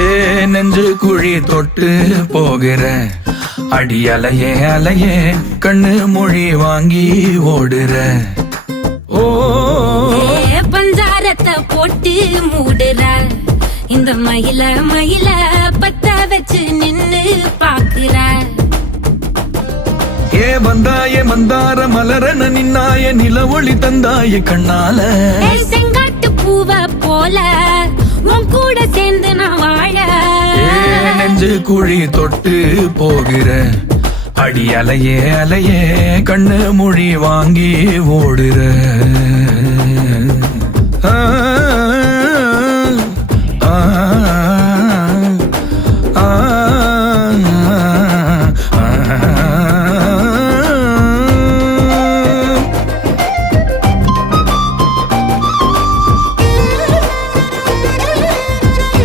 ஏ நெஞ்சு குழி தொட்டு போகிற அடி அலையே அலையே கண்ணு மொழி வாங்கி ஓடுற. ஓ பஞ்சாரத்தை போட்டு மூடுற இந்த மயில மயில பத்த வச்சு நின்னு பாக்குற. ஏ வந்தாய மந்தார மலரன நின்னாய நில ஒளி தந்தாய கண்ணால. செங்காட்டு பூவ போல உன் கூட சேர்ந்து நான் வாழ. நெஞ்சு குழி தொட்டு போகிற அடி அலையே அலையே கண்ணு மொழி வாங்கி ஓடுற.